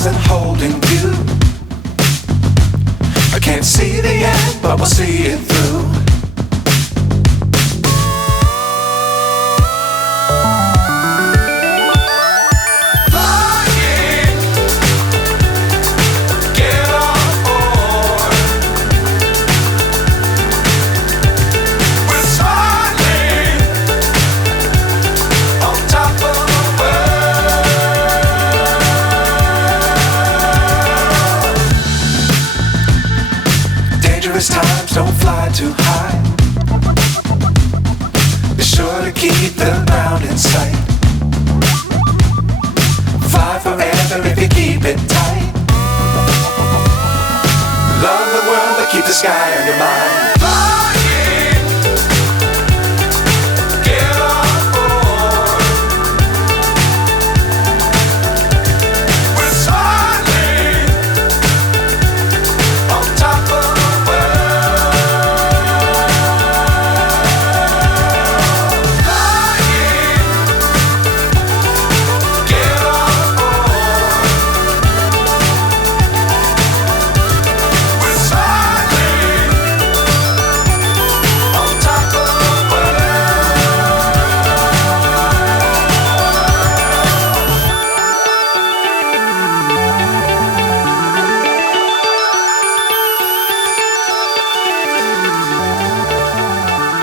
stars and holding you. I can't see the end, but we'll see it through. Times don't fly too high. Be sure to keep the ground in sight. Fly forever if you keep it tight. Love the world but keep the sky on your mind.